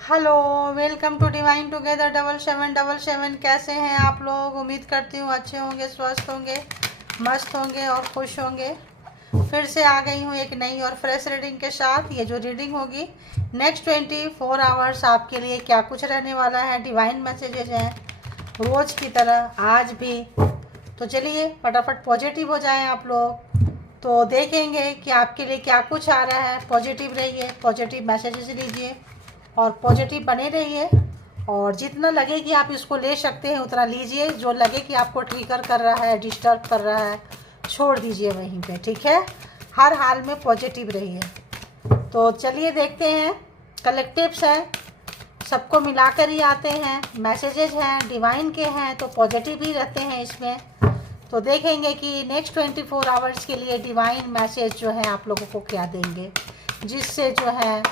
Hello, welcome to divine together 7777। कैसे हैं आप लोग? उम्मीद करती हूँ अच्छे होंगे, स्वस्थ होंगे, मस्त होंगे और खुश होंगे। फिर से आ गई हूँ एक नई और फ्रेश रीडिंग के साथ। ये जो रीडिंग होगी नेक्स्ट 24 आवर्स आपके लिए क्या कुछ रहने वाला है, डिवाइन मैसेजेस हैं रोज़ की तरह आज भी। तो चलिए फटाफट पॉजिटिव हो जाएं आप लोग। तो देखेंगे कि आपके लिए क्या कुछ आ रहा है। पॉजिटिव रहिए, पॉजिटिव मैसेजेस लीजिए और पॉजिटिव बने रहिए। और जितना लगे कि आप इसको ले सकते हैं उतना लीजिए। जो लगे कि आपको ट्रिगर कर रहा है, डिस्टर्ब कर रहा है, छोड़ दीजिए वहीं पे, ठीक है। हर हाल में पॉजिटिव रहिए। तो चलिए देखते हैं। कलेक्टिव्स हैं, सबको मिलाकर ही आते हैं। मैसेजेस हैं डिवाइन के हैं तो पॉजिटिव ही रहते हैं इसमें। तो देखेंगे कि नेक्स्ट 24 आवर्स के लिए डिवाइन मैसेज जो है आप लोगों को क्या देंगे, जिससे जो है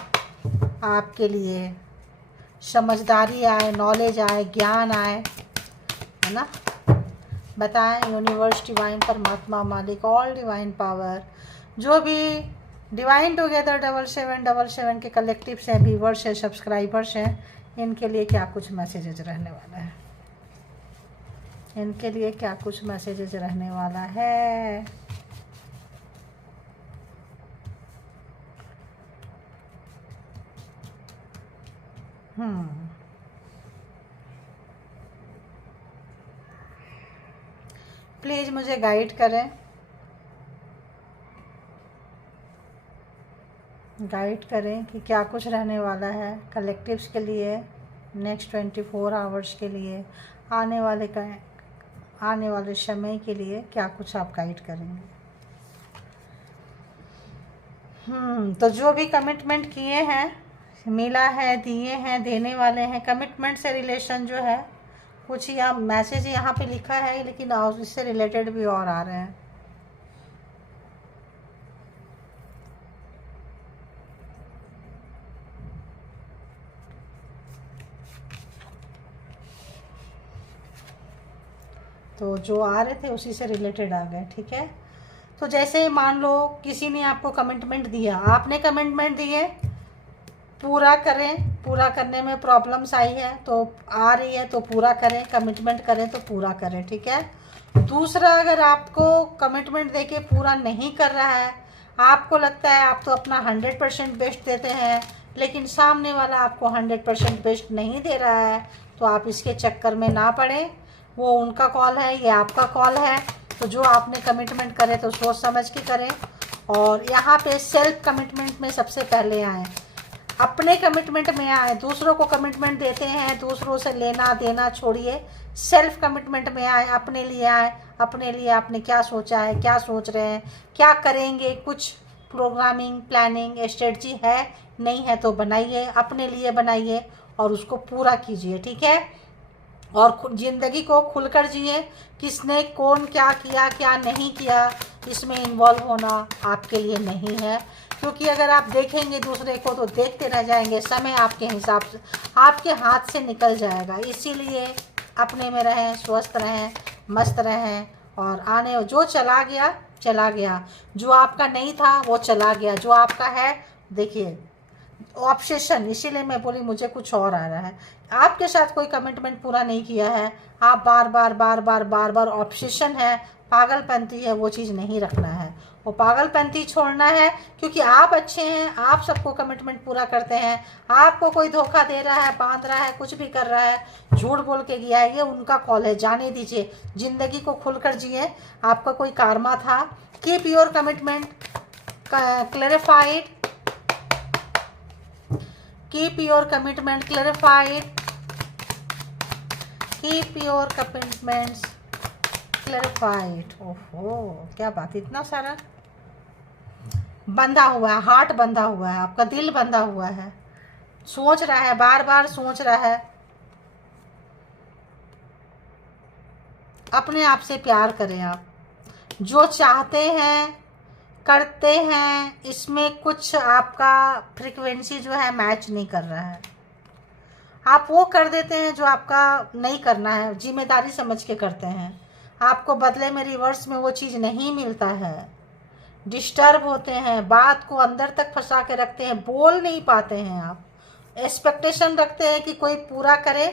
आपके लिए समझदारी आए, नॉलेज आए, ज्ञान आए, है ना। बताएं यूनिवर्स, डिवाइन, परमात्मा, मालिक, ऑल डिवाइन पावर, जो भी डिवाइन टुगेदर 7777 के कलेक्टिव्स हैं, व्यूवर्स हैं, सब्सक्राइबर्स हैं, इनके लिए क्या कुछ मैसेजेस रहने वाला है। इनके लिए क्या कुछ मैसेजेस रहने वाला है। प्लीज़ मुझे गाइड करें, गाइड करें कि क्या कुछ रहने वाला है कलेक्टिव्स के लिए नेक्स्ट 24 आवर्स के लिए, आने वाले समय के लिए क्या कुछ आप गाइड करेंगे। तो जो भी कमिटमेंट किए हैं, मिला है, दिए हैं, देने वाले हैं, कमिटमेंट से रिलेशन जो है कुछ या मैसेज यहाँ पे लिखा है, लेकिन इससे रिलेटेड भी और आ रहे हैं। तो जो आ रहे थे उसी से रिलेटेड आ गए, ठीक है। तो जैसे ही मान लो किसी ने आपको कमिटमेंट दिया, आपने कमिटमेंट दिए, पूरा करें। पूरा करने में प्रॉब्लम्स आई है तो आ रही है तो पूरा करें, कमिटमेंट करें तो पूरा करें, ठीक है। दूसरा, अगर आपको कमिटमेंट देके पूरा नहीं कर रहा है, आपको लगता है आप तो अपना 100% बेस्ट देते हैं लेकिन सामने वाला आपको 100% बेस्ट नहीं दे रहा है, तो आप इसके चक्कर में ना पड़ें। वो उनका कॉल है, ये आपका कॉल है। तो जो आपने कमिटमेंट करे तो सोच समझ के करें। और यहाँ पे सेल्फ कमिटमेंट में सबसे पहले आए, अपने कमिटमेंट में आए। दूसरों को कमिटमेंट देते हैं, दूसरों से लेना देना छोड़िए, सेल्फ कमिटमेंट में आए, अपने लिए आए। अपने लिए आपने क्या सोचा है, क्या सोच रहे हैं, क्या करेंगे, कुछ प्रोग्रामिंग, प्लानिंग, स्ट्रेटजी है, नहीं है तो बनाइए, अपने लिए बनाइए और उसको पूरा कीजिए, ठीक है। और ज़िंदगी को खुलकर जिए। किसने कौन क्या किया, क्या नहीं किया, इसमें इन्वॉल्व होना आपके लिए नहीं है। क्योंकि अगर आप देखेंगे दूसरे को तो देखते रह जाएंगे, समय आपके हिसाब से आपके हाथ से निकल जाएगा। इसीलिए अपने में रहें, स्वस्थ रहें, मस्त रहें। और आने जो चला गया चला गया, जो आपका नहीं था वो चला गया, जो आपका है देखिए ऑब्सेशन। इसीलिए मैं बोली मुझे कुछ और आ रहा है। आपके साथ कोई कमिटमेंट पूरा नहीं किया है, आप बार बार बार बार बार बार ऑब्सेशन है, पागलपंती है, वो चीज़ नहीं रखना है। वो पागलपंती छोड़ना है, क्योंकि आप अच्छे हैं, आप सबको कमिटमेंट पूरा करते हैं। आपको कोई धोखा दे रहा है, बांध रहा है, कुछ भी कर रहा है, झूठ बोल के गया है, ये उनका कॉल है, जाने दीजिए। ज़िंदगी को खुलकर जिए। आपका कोई कारमा था। Keep your commitment clarified, keep your commitment clarified, keep your commitments clarified। ओहो, क्या बात, इतना सारा बंधा हुआ है, हार्ट बंधा हुआ है, आपका दिल बंधा हुआ है, सोच रहा है, बार बार सोच रहा है। अपने आप से प्यार करें आप। जो चाहते हैं करते हैं, इसमें कुछ आपका फ्रीक्वेंसी जो है मैच नहीं कर रहा है। आप वो कर देते हैं जो आपका नहीं करना है, जिम्मेदारी समझ के करते हैं। आपको बदले में रिवर्स में वो चीज़ नहीं मिलता है। डिस्टर्ब होते हैं, बात को अंदर तक फंसा के रखते हैं, बोल नहीं पाते हैं आप। एक्सपेक्टेशन रखते हैं कि कोई पूरा करे,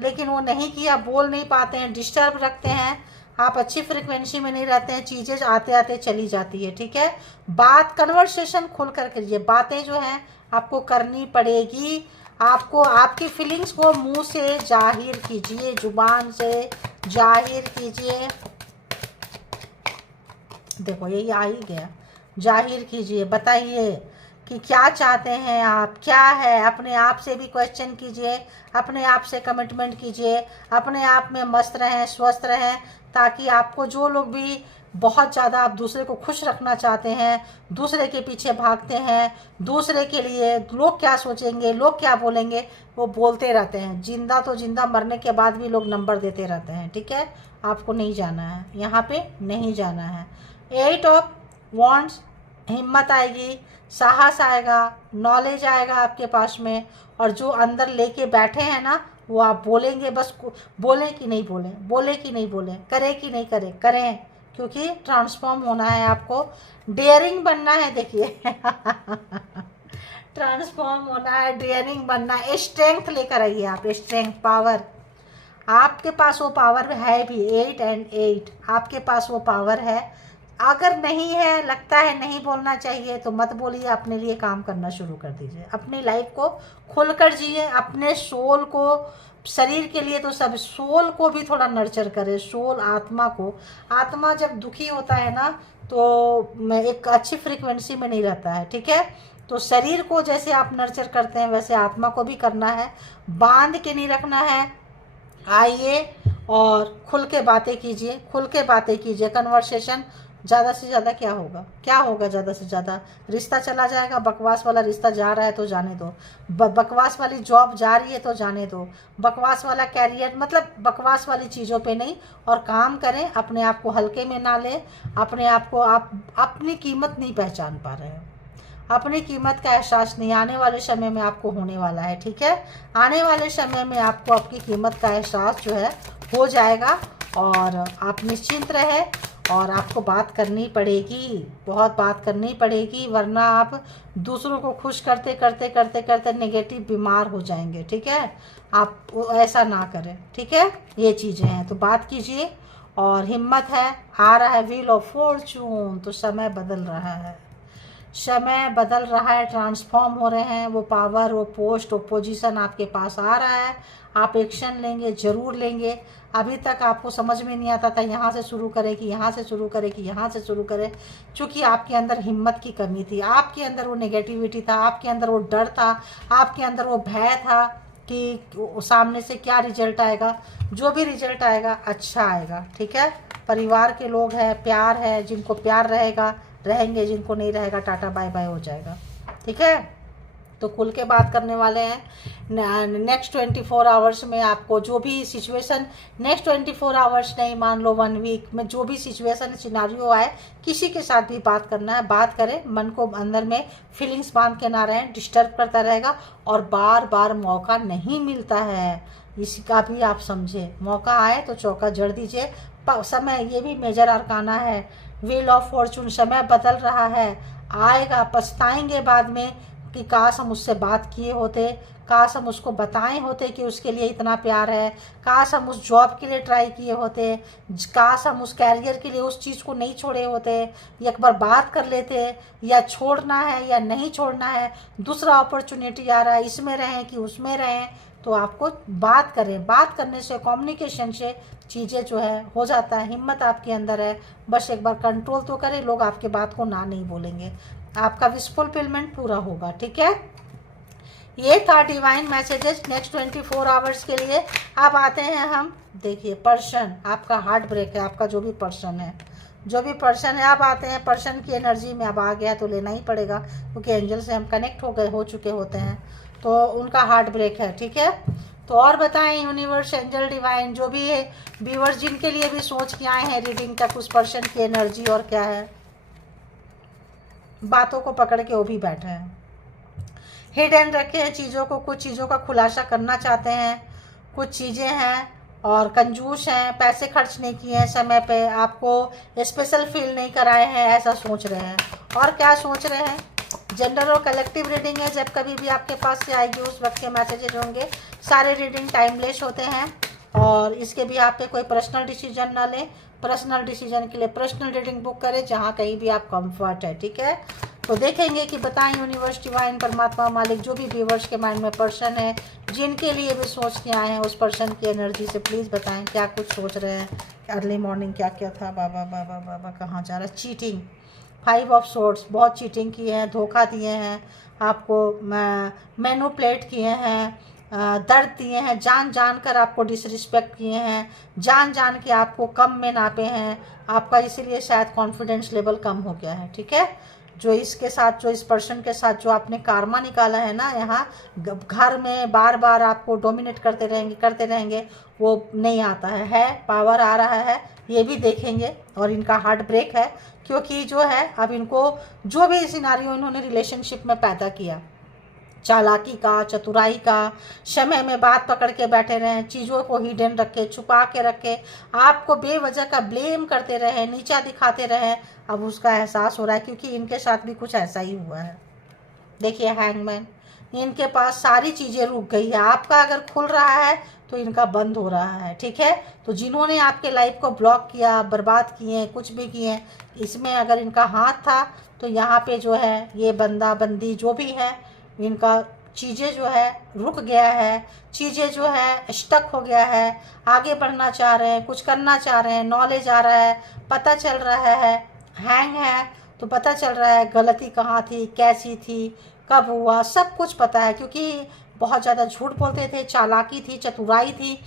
लेकिन वो नहीं किया, बोल नहीं पाते हैं, डिस्टर्ब रखते हैं, आप अच्छी फ्रिक्वेंसी में नहीं रहते हैं, चीज़ें आते आते चली जाती है, ठीक है। बात कन्वर्सेशन खुल कर करिए, बातें जो हैं आपको करनी पड़ेगी, आपको आपकी फीलिंग्स को मुंह से जाहिर कीजिए, जुबान से जाहिर कीजिए। देखो ये आ ही गया, जाहिर कीजिए, बताइए कि क्या चाहते हैं आप, क्या है। अपने आप से भी क्वेश्चन कीजिए, अपने आप से कमिटमेंट कीजिए, अपने आप में मस्त रहें, स्वस्थ रहें, ताकि आपको जो लोग भी बहुत ज़्यादा आप दूसरे को खुश रखना चाहते हैं, दूसरे के पीछे भागते हैं, दूसरे के लिए लोग क्या सोचेंगे, लोग क्या बोलेंगे, वो बोलते रहते हैं। जिंदा तो जिंदा, मरने के बाद भी लोग नंबर देते रहते हैं, ठीक है। आपको नहीं जाना है, यहाँ पे नहीं जाना है। 8 ऑफ वॉन्ड्स, हिम्मत आएगी, साहस आएगा, नॉलेज आएगा आपके पास में, और जो अंदर लेके बैठे हैं ना वो आप बोलेंगे, बस बोलें कि नहीं बोलें, बोले कि नहीं बोलें, करें कि नहीं करें, करें, क्योंकि ट्रांसफॉर्म होना है आपको, डेयरिंग बनना है। देखिए ट्रांसफॉर्म होना है, डेयरिंग बनना है, स्ट्रेंथ लेकर आइए आप, स्ट्रेंथ, पावर। आपके पास वो पावर है भी, 8 और 8 आपके पास वो पावर है। अगर नहीं है, लगता है नहीं बोलना चाहिए, तो मत बोलिए, अपने लिए काम करना शुरू कर दीजिए, अपनी लाइफ को खुलकर जिए, अपने सोल को, शरीर के लिए तो सब, सोल को भी थोड़ा नर्चर करें, सोल, आत्मा को। आत्मा जब दुखी होता है ना तो एक अच्छी फ्रीक्वेंसी में नहीं रहता है, ठीक है। तो शरीर को जैसे आप नर्चर करते हैं वैसे आत्मा को भी करना है, बांध के नहीं रखना है। आइए और खुल के बातें कीजिए, खुल के बातें कीजिए, कन्वर्सेशन। ज़्यादा से ज़्यादा क्या होगा, क्या होगा, ज़्यादा से ज़्यादा रिश्ता चला जाएगा। बकवास वाला रिश्ता जा रहा है तो जाने दो, बकवास वाली जॉब जा रही है तो जाने दो, बकवास वाला कैरियर, मतलब बकवास वाली चीज़ों पे नहीं, और काम करें। अपने आप को हल्के में ना लें, अपने आप को, आप अपनी कीमत नहीं पहचान पा रहे हैं, अपनी कीमत का एहसास नहीं, आने वाले समय में आपको होने वाला है, ठीक है। आने वाले समय में आपको आपकी कीमत का एहसास जो है हो जाएगा, और आप निश्चिंत रहे। और आपको बात करनी पड़ेगी, बहुत बात करनी पड़ेगी, वरना आप दूसरों को खुश करते करते करते करते नेगेटिव बीमार हो जाएंगे, ठीक है। आप ऐसा ना करें, ठीक है। ये चीज़ें हैं, तो बात कीजिए, और हिम्मत है। आ रहा है व्हील ऑफ फॉर्चून, तो समय बदल रहा है, समय बदल रहा है, ट्रांसफॉर्म हो रहे हैं। वो पावर, वो पोस्ट, वो पोजीशन आपके पास आ रहा है। आप एक्शन लेंगे, ज़रूर लेंगे। अभी तक आपको समझ में नहीं आता था यहाँ से शुरू करें कि यहाँ से शुरू करें कि यहाँ से शुरू करें, क्योंकि आपके अंदर हिम्मत की कमी थी, आपके अंदर वो नेगेटिविटी था, आपके अंदर वो डर था, आपके अंदर वो भय था कि सामने से क्या रिजल्ट आएगा। जो भी रिजल्ट आएगा अच्छा आएगा, ठीक है। परिवार के लोग हैं, प्यार है, जिनको प्यार रहेगा रहेंगे, जिनको नहीं रहेगा टाटा बाय बाय हो जाएगा, ठीक है। तो खुल के बात करने वाले हैं। नेक्स्ट 24 आवर्स में आपको जो भी सिचुएशन, नेक्स्ट 24 आवर्स नहीं, मान लो 1 वीक में जो भी सिचुएशन, सिनारियो आए, किसी के साथ भी बात करना है, बात करें। मन को अंदर में फीलिंग्स बांध के ना रहें, डिस्टर्ब करता रहेगा, और बार बार मौका नहीं मिलता है, इसका भी आप समझे। मौका आए तो चौका जड़ दीजिए। समय, ये भी मेजर अरकाना है, व्हील ऑफ फॉर्चून, समय बदल रहा है, आएगा, पछताएंगे बाद में कि काश हम उससे बात किए होते, काश हम उसको बताए होते कि उसके लिए इतना प्यार है, काश हम उस जॉब के लिए ट्राई किए होते, काश हम उस कैरियर के लिए उस चीज़ को नहीं छोड़े होते, एक बार बात कर लेते, या छोड़ना है या नहीं छोड़ना है, दूसरा अपॉर्चुनिटी आ रहा है, इसमें रहें कि उसमें रहें। तो आपको बात करें, बात करने से, कम्युनिकेशन से चीज़ें जो है हो जाता है। हिम्मत आपके अंदर है, बस एक बार कंट्रोल तो करें, लोग आपके बात को ना नहीं बोलेंगे, आपका विश फुलफिलमेंट पूरा होगा, ठीक है। ये था डिवाइन मैसेजेस नेक्स्ट 24 आवर्स के लिए। अब आते हैं हम, देखिए पर्सन, आपका हार्ट ब्रेक है, आपका जो भी पर्सन है, जो भी पर्सन है। अब आते हैं पर्सन की एनर्जी में, अब आ गया तो लेना ही पड़ेगा, क्योंकि एंजल से हम कनेक्ट हो चुके होते हैं, तो उनका हार्ट ब्रेक है, ठीक है। तो और बताएं यूनिवर्स, एंजल, डिवाइन, जो भी है व्यूअर्स जिनके लिए भी सोच के आए हैं रीडिंग तक, उस पर्सन की एनर्जी और क्या है। बातों को पकड़ के वो भी बैठे हैं, हिडन रखे हैं चीज़ों को, कुछ चीज़ों का खुलासा करना चाहते हैं, कुछ चीज़ें हैं, और कंजूस हैं, पैसे खर्च नहीं किए हैं समय पे, आपको स्पेशल फील नहीं कराए हैं, ऐसा सोच रहे हैं। और क्या सोच रहे हैं, जनरल और कलेक्टिव रीडिंग है। जब कभी भी आपके पास से आएगी उस वक्त के मैसेजेज होंगे। सारे रीडिंग टाइमलेस होते हैं और इसके भी आप पे कोई पर्सनल डिसीजन ना लें। पर्सनल डिसीजन के लिए पर्सनल रीडिंग बुक करें जहाँ कहीं भी आप कंफर्ट है, ठीक है। तो देखेंगे कि बताएं यूनिवर्स, डिवाइन, परमात्मा, मालिक, जो भी व्यूवर्स के माइंड में पर्सन है जिनके लिए भी सोच के आए हैं, उस पर्सन की एनर्जी से प्लीज़ बताएं क्या कुछ सोच रहे हैं। अर्ली मॉर्निंग क्या क्या था, बाबा बाबा बाबा कहाँ जा रहा है। चीटिंग, 5 ऑफ सोर्ड्स, बहुत चीटिंग की है, धोखा दिए हैं आपको, मैनुपुलेट किए हैं, दर्द दिए हैं, जान जान कर आपको डिसरिस्पेक्ट किए हैं, जान जान के आपको कम में नापे हैं आपका, इसीलिए शायद कॉन्फिडेंस लेवल कम हो गया है, ठीक है। जो इसके साथ, जो इस पर्सन के साथ जो आपने कार्मा निकाला है ना, यहाँ घर में बार बार आपको डोमिनेट करते रहेंगे, वो नहीं आता है पावर आ रहा है, ये भी देखेंगे। और इनका हार्ट ब्रेक है क्योंकि जो है अब इनको जो भी सिनारियो इन्होंने रिलेशनशिप में पैदा किया, चालाकी का, चतुराई का, समय में बात पकड़ के बैठे रहे, चीज़ों को हिडन रखे, छुपा के रखे, आपको बेवजह का ब्लेम करते रहे, नीचा दिखाते रहे, अब उसका एहसास हो रहा है क्योंकि इनके साथ भी कुछ ऐसा ही हुआ है। देखिए हैंगमैन, इनके पास सारी चीज़ें रुक गई है, आपका अगर खुल रहा है तो इनका बंद हो रहा है, ठीक है। तो जिन्होंने आपके लाइफ को ब्लॉक किया, बर्बाद किए, कुछ भी किए, इसमें अगर इनका हाथ था तो यहाँ पे जो है ये बंदा बंदी जो भी है, इनका चीज़ें जो है रुक गया है, चीज़ें जो है स्टक हो गया है, आगे बढ़ना चाह रहे हैं, कुछ करना चाह रहे हैं, नॉलेज आ रहा है, पता चल रहा है, हैंग है तो पता चल रहा है गलती कहाँ थी, कैसी थी, कब हुआ, सब कुछ पता है क्योंकि बहुत ज़्यादा झूठ बोलते थे, चालाकी थी, चतुराई थी।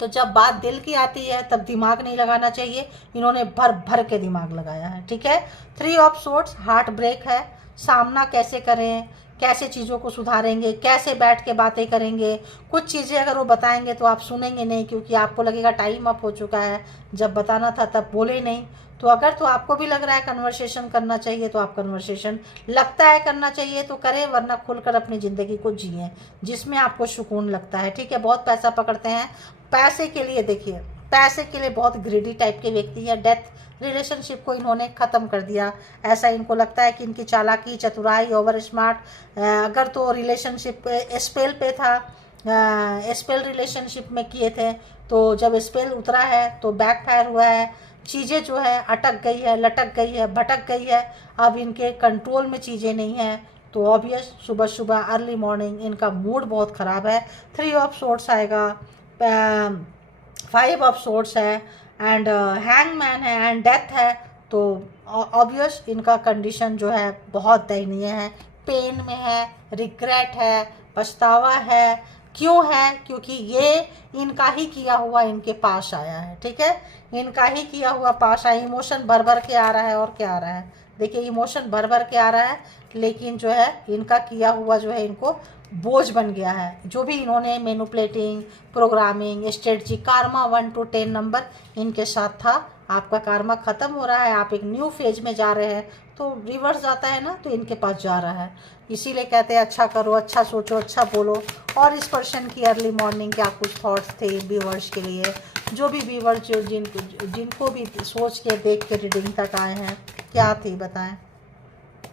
तो जब बात दिल की आती है तब दिमाग नहीं लगाना चाहिए, इन्होंने भर भर के दिमाग लगाया है, ठीक है। 3 ऑफ सोर्ड्स, हार्ट ब्रेक है, सामना कैसे करें, कैसे चीज़ों को सुधारेंगे, कैसे बैठ के बातें करेंगे। कुछ चीज़ें अगर वो बताएंगे तो आप सुनेंगे नहीं क्योंकि आपको लगेगा टाइम अप हो चुका है, जब बताना था तब बोले नहीं। तो अगर तो आपको भी लग रहा है कन्वर्सेशन करना चाहिए तो आप कन्वर्सेशन, लगता है करना चाहिए तो करें, वरना खुलकर अपनी ज़िंदगी को जिएं जिसमें आपको सुकून लगता है, ठीक है। बहुत पैसा पकड़ते हैं, पैसे के लिए, देखिए पैसे के लिए बहुत ग्रीडी टाइप के व्यक्ति है। डेथ रिलेशनशिप को इन्होंने ख़त्म कर दिया, ऐसा इनको लगता है कि इनकी चालाकी, चतुराई, ओवर स्मार्ट। अगर तो रिलेशनशिप स्पेल पे था, स्पेल रिलेशनशिप में किए थे, तो जब स्पेल उतरा है तो बैकफायर हुआ है, चीज़ें जो है अटक गई है, लटक गई है, भटक गई है, अब इनके कंट्रोल में चीज़ें नहीं हैं। तो ऑब्वियस सुबह सुबह अर्ली मॉर्निंग इनका मूड बहुत ख़राब है। 3 ऑफ सोर्ड्स आएगा, 5 ऑफ सोर्ड्स है एंड हैंगमैन है एंड डेथ है। तो ऑब्वियस इनका कंडीशन जो है बहुत दयनीय है, पेन में है, रिग्रेट है, पछतावा है। क्यों है? क्योंकि ये इनका ही किया हुआ इनके पास आया है, ठीक है। इनका ही किया हुआ पास आया, इमोशन भर भर के आ रहा है। और क्या आ रहा है, देखिए इमोशन भर भर के आ रहा है, लेकिन जो है इनका किया हुआ जो है इनको बोझ बन गया है। जो भी इन्होंने manipulating, programming, strategy, Karma 1 to 10 number इनके साथ था। आपका कार्मा ख़त्म हो रहा है, आप एक न्यू फेज में जा रहे हैं, तो रिवर्स जाता है ना, तो इनके पास जा रहा है। इसीलिए कहते हैं अच्छा करो, अच्छा सोचो, अच्छा बोलो। और इस पर्सन की अर्ली मॉर्निंग क्या कुछ थॉट्स थे व्यूअर्स के लिए, जो भी व्यूअर्स जो जिनको भी सोच के देख के रीडिंग तक आए हैं, क्या थी बताएं।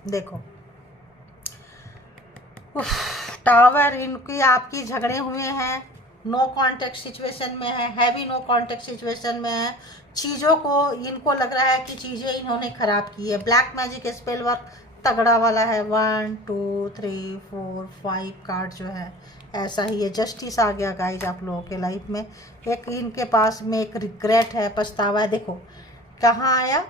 देखो टावर, इनकी आपकी झगड़े हुए हैं, नो कांटेक्ट सिचुएशन में है, हैवी नो कांटेक्ट सिचुएशन में है। चीज़ों को इनको लग रहा है कि चीज़ें इन्होंने ख़राब की है। ब्लैक मैजिक स्पेल वर्क तगड़ा वाला है। 1 2 3 4 5 कार्ड जो है ऐसा ही है। जस्टिस आ गया गाइज आप लोगों के लाइफ में। एक इनके पास में एक रिग्रेट है, पछतावा है। देखो कहाँ आया,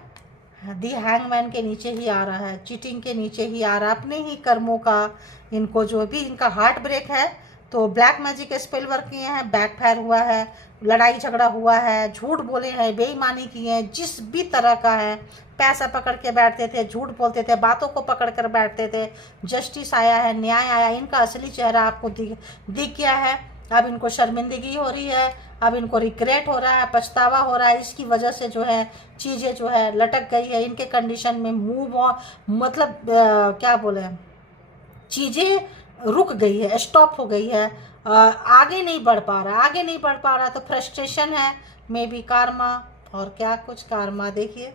दी हैंगमैन के नीचे ही आ रहा है, चीटिंग के नीचे ही आ रहा है, अपने ही कर्मों का। इनको जो भी इनका हार्ट ब्रेक है, तो ब्लैक मैजिक स्पेल वर्क किए हैं, बैकफायर हुआ है, लड़ाई झगड़ा हुआ है, झूठ बोले हैं, बेईमानी किए हैं, जिस भी तरह का है। पैसा पकड़ के बैठते थे, झूठ बोलते थे, बातों को पकड़ कर बैठते थे। जस्टिस आया है, न्याय आया, इनका असली चेहरा आपको दिख गया है। अब इनको शर्मिंदगी हो रही है, अब इनको रिग्रेट हो रहा है, पछतावा हो रहा है। इसकी वजह से जो है चीज़ें जो है लटक गई है इनके कंडीशन में। मूव ऑन मतलब क्या बोले, चीज़ें रुक गई है, स्टॉप हो गई है, आगे नहीं बढ़ पा रहा, आगे नहीं बढ़ पा रहा। तो फ्रस्ट्रेशन है, मे बी कार्मा, और क्या कुछ कार्मा। देखिए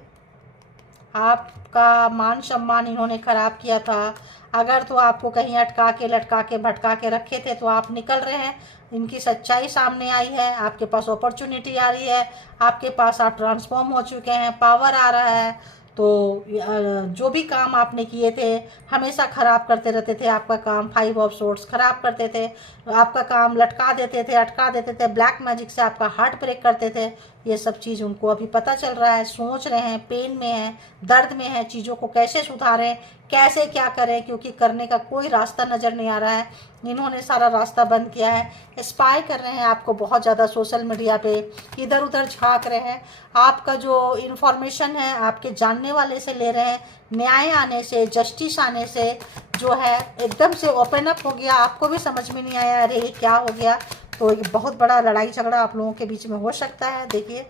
आपका मान सम्मान इन्होंने ख़राब किया था। अगर तो आपको कहीं अटका के लटका के भटका के रखे थे तो आप निकल रहे हैं, इनकी सच्चाई सामने आई है, आपके पास अपॉर्चुनिटी आ रही है, आपके पास आप ट्रांसफॉर्म हो चुके हैं, पावर आ रहा है। तो जो भी काम आपने किए थे हमेशा ख़राब करते रहते थे, आपका काम 5 ऑफ सोर्ड्स ख़राब करते थे, आपका काम लटका देते थे, अटका देते थे, ब्लैक मैजिक से आपका हार्ट ब्रेक करते थे। ये सब चीज़ उनको अभी पता चल रहा है, सोच रहे हैं, पेन में हैं, दर्द में हैं, चीज़ों को कैसे सुधारें, कैसे क्या करें, क्योंकि करने का कोई रास्ता नज़र नहीं आ रहा है। इन्होंने सारा रास्ता बंद किया है। स्पाई कर रहे हैं आपको बहुत ज़्यादा, सोशल मीडिया पे इधर उधर झांक रहे हैं। आपका जो इन्फॉर्मेशन है आपके जानने वाले से ले रहे हैं। न्याय आने से, जस्टिस आने से जो है एकदम से ओपन अप हो गया, आपको भी समझ में नहीं आया अरे ये क्या हो गया। तो एक बहुत बड़ा लड़ाई झगड़ा आप लोगों के बीच में हो सकता है। देखिए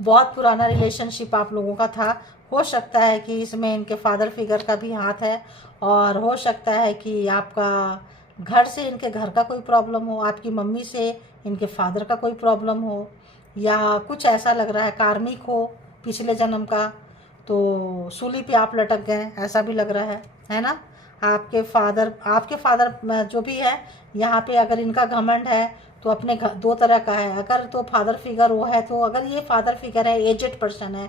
बहुत पुराना रिलेशनशिप आप लोगों का था, हो सकता है कि इसमें इनके फादर फिगर का भी हाथ है, और हो सकता है कि आपका घर से इनके घर का कोई प्रॉब्लम हो, आपकी मम्मी से इनके फादर का कोई प्रॉब्लम हो, या कुछ ऐसा लग रहा है कार्मिक हो पिछले जन्म का। तो सूली पे आप लटक गए ऐसा भी लग रहा है ना। आपके फादर जो भी है यहाँ पे, अगर इनका घमंड है तो अपने दो तरह का है। अगर तो फादर फिगर वो है, तो अगर ये फादर फिगर है, एजेड पर्सन है,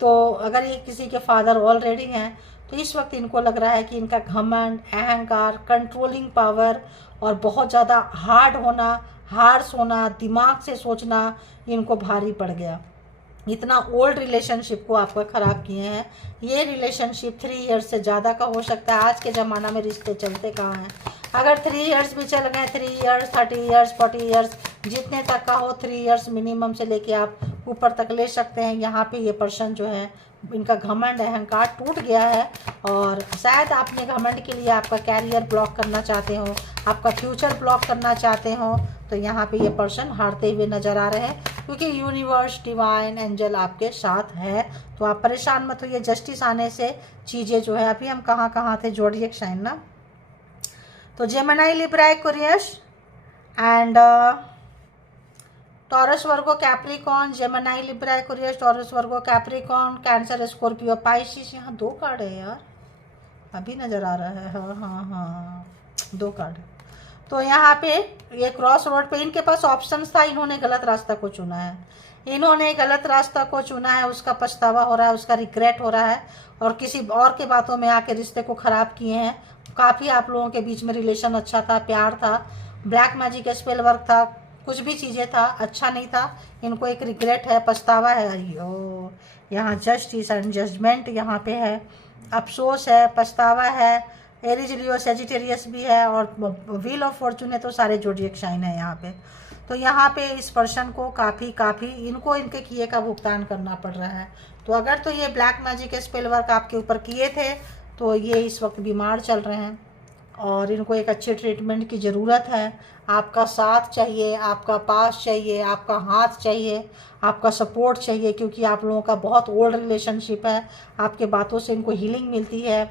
तो अगर ये किसी के फादर ऑलरेडी हैं, तो इस वक्त इनको लग रहा है कि इनका घमंड, अहंकार, कंट्रोलिंग पावर और बहुत ज़्यादा हार्ड होना, हार्श होना, दिमाग से सोचना इनको भारी पड़ गया। इतना ओल्ड रिलेशनशिप को आपका ख़राब किए हैं। ये रिलेशनशिप 3 इयर्स से ज़्यादा का हो सकता है। आज के ज़माना में रिश्ते चलते कहाँ हैं। अगर 3 इयर्स भी चल गए, 3 इयर्स, 30 इयर्स, 40 इयर्स, जितने तक का हो, 3 इयर्स मिनिमम से लेके आप ऊपर तक ले सकते हैं। यहाँ पे ये पर्सन जो है इनका घमंड, अहंकार टूट गया है, और शायद आपने घमंड के लिए आपका कैरियर ब्लॉक करना चाहते हो, आपका फ्यूचर ब्लॉक करना चाहते हो। तो यहाँ पे ये पर्सन हारते हुए नज़र आ रहे हैं, क्योंकि यूनिवर्स, डिवाइन, एंजल आपके साथ है। तो आप परेशान मत होइए, जस्टिस आने से चीज़ें जो है, अभी हम कहाँ थे, जोडिएक साइन ना। तो Gemini, Libra, Aquarius and taurus, Virgo, Capricorn, Gemini, Libra, Aquarius, taurus, Virgo, Capricorn, cancer, Scorpio, Pisces. यहाँ 2 कार्ड है यार, अभी नज़र आ रहा है। हाँ 2 कार्ड है। तो यहाँ पे ये क्रॉस रोड पे इनके पास ऑप्शंस था, इन्होंने गलत रास्ता को चुना है। इन्होंने गलत रास्ता को चुना है, उसका पछतावा हो रहा है, उसका रिग्रेट हो रहा है, और किसी और के बातों में आके रिश्ते को ख़राब किए हैं। काफ़ी आप लोगों के बीच में रिलेशन अच्छा था, प्यार था, ब्लैक मैजिक स्पेल वर्क था, कुछ भी चीज़ें था, अच्छा नहीं था। इनको एक रिग्रेट है, पछतावा है। अयो यहाँ जस्टिस एंड जजमेंट यहाँ पे है, अफसोस है, पछतावा है। एरीज, लियो, सेजिटेरियस भी है, और व्हील ऑफ फॉर्चून है। तो सारे जोडिएक साइन है यहाँ पे। तो यहाँ पे इस पर्सन को काफ़ी इनको इनके किए का भुगतान करना पड़ रहा है। तो अगर तो ये ब्लैक मैजिक स्पेल वर्क आपके ऊपर किए थे, तो ये इस वक्त बीमार चल रहे हैं, और इनको एक अच्छे ट्रीटमेंट की ज़रूरत है। आपका साथ चाहिए, आपका पास चाहिए, आपका हाथ चाहिए, आपका सपोर्ट चाहिए, क्योंकि आप लोगों का बहुत ओल्ड रिलेशनशिप है। आपके बातों से इनको हीलिंग मिलती है।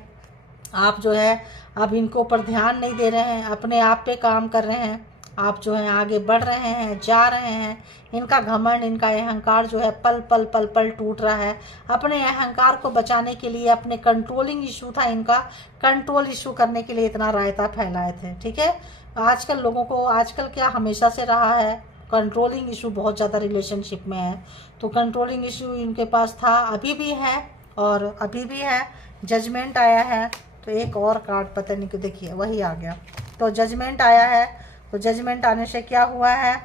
आप जो है अब इनको ऊपर ध्यान नहीं दे रहे हैं, अपने आप पे काम कर रहे हैं। आप जो है आगे बढ़ रहे हैं, जा रहे हैं। इनका घमंड, इनका अहंकार जो है पल पल टूट रहा है। अपने अहंकार को बचाने के लिए, अपने कंट्रोलिंग इशू था इनका, कंट्रोल इशू करने के लिए इतना रायता फैलाए थे। ठीक है, आजकल लोगों को, आजकल क्या हमेशा से रहा है, कंट्रोलिंग इशू बहुत ज़्यादा रिलेशनशिप में है। तो कंट्रोलिंग इशू इनके पास था, अभी भी है, और अभी भी है। जजमेंट आया है, तो एक और कार्ड पता नहीं क्यों, देखिए वही आ गया। तो जजमेंट आया है, तो जजमेंट आने से क्या हुआ है,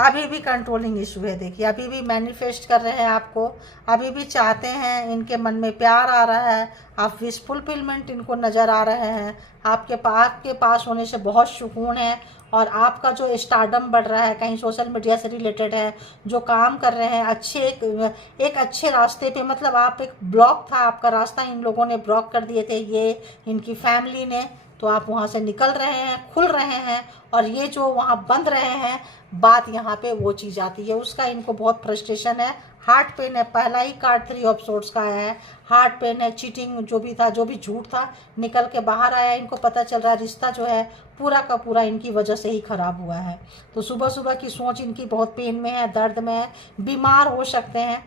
अभी भी कंट्रोलिंग इशू है। देखिए अभी भी मैनिफेस्ट कर रहे हैं आपको, अभी भी चाहते हैं, इनके मन में प्यार आ रहा है, आप विश फुलफिलमेंट इनको नज़र आ रहे हैं। आपके पास होने से बहुत सुकून है, और आपका जो स्टारडम बढ़ रहा है, कहीं सोशल मीडिया से रिलेटेड है, जो काम कर रहे हैं अच्छे एक अच्छे रास्ते पे, मतलब आप एक ब्लॉक था आपका रास्ता, इन लोगों ने ब्लॉक कर दिए थे, ये इनकी फैमिली ने। तो आप वहाँ से निकल रहे हैं, खुल रहे हैं, और ये जो वहाँ बंद रहे हैं, बात यहाँ पे वो चीज़ आती है, उसका इनको बहुत फ्रस्ट्रेशन है। हार्ट पेन है, पहला ही कार्ड 3 ऑफ सोर्ड्स का आया है। हार्ट पेन है, चीटिंग जो भी था, जो भी झूठ था, निकल के बाहर आया। इनको पता चल रहा है रिश्ता जो है पूरा का पूरा इनकी वजह से ही ख़राब हुआ है। तो सुबह सुबह की सोच इनकी बहुत पेन में है, दर्द में है, बीमार हो सकते हैं।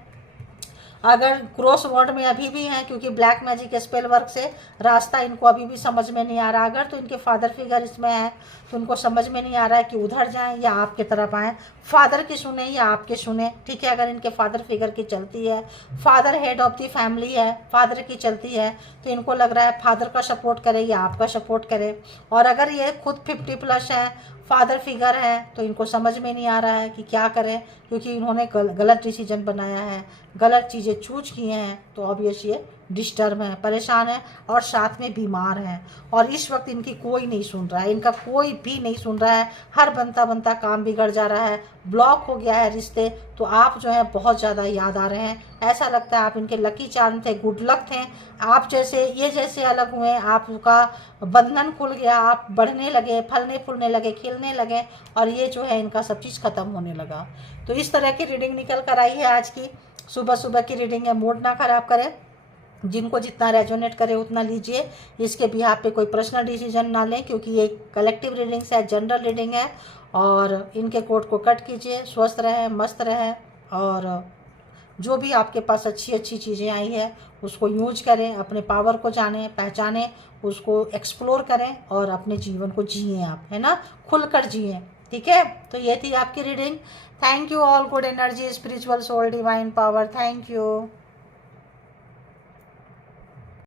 अगर क्रॉस वर्ड में अभी भी हैं, क्योंकि ब्लैक मैजिक स्पेल वर्क से रास्ता इनको अभी भी समझ में नहीं आ रहा। अगर तो इनके फादर फिगर इसमें है तो उनको समझ में नहीं आ रहा है कि उधर जाएं या आपके तरफ आएँ, फादर की सुने या आपके सुने, ठीक है। अगर इनके फादर फिगर की चलती है, father head of the family है, फादर की चलती है, तो इनको लग रहा है फादर का सपोर्ट करे या आपका सपोर्ट करे। और अगर ये खुद 50+ है, फादर फिगर है, तो इनको समझ में नहीं आ रहा है कि क्या करें, क्योंकि इन्होंने गलत डिसीजन बनाया है, गलत चीज़ें चूज किए हैं। तो ऑब्वियस ये डिस्टर्ब हैं, परेशान हैं और साथ में बीमार हैं। और इस वक्त इनकी कोई नहीं सुन रहा है, इनका कोई भी नहीं सुन रहा है। हर बनता बनता काम बिगड़ जा रहा है, ब्लॉक हो गया है रिश्ते। तो आप जो है बहुत ज़्यादा याद आ रहे हैं, ऐसा लगता है आप इनके लकी चार्म थे, गुड लक थे। आप जैसे ये जैसे अलग हुए, आपका बंधन खुल गया, आप बढ़ने लगे, फलने फूलने लगे, खिलने लगे, और ये जो है इनका सब चीज़ खत्म होने लगा। तो इस तरह की रीडिंग निकल कर आई है आज की। सुबह सुबह की रीडिंग है, मूड ना खराब करें, जिनको जितना रेजोनेट करे उतना लीजिए। इसके बिहाफ पे कोई पर्सनल डिसीजन ना लें, क्योंकि ये कलेक्टिव रीडिंग्स है, जनरल रीडिंग है। और इनके कोड को कट कीजिए, स्वस्थ रहें, मस्त रहें, और जो भी आपके पास अच्छी अच्छी चीज़ें आई है उसको यूज करें, अपने पावर को जानें, पहचानें, उसको एक्सप्लोर करें और अपने जीवन को जिए आप, है ना, खुलकर जिए, ठीक है। तो ये थी आपकी reading. Thank you all, good energy, spiritual soul, divine power, thank you.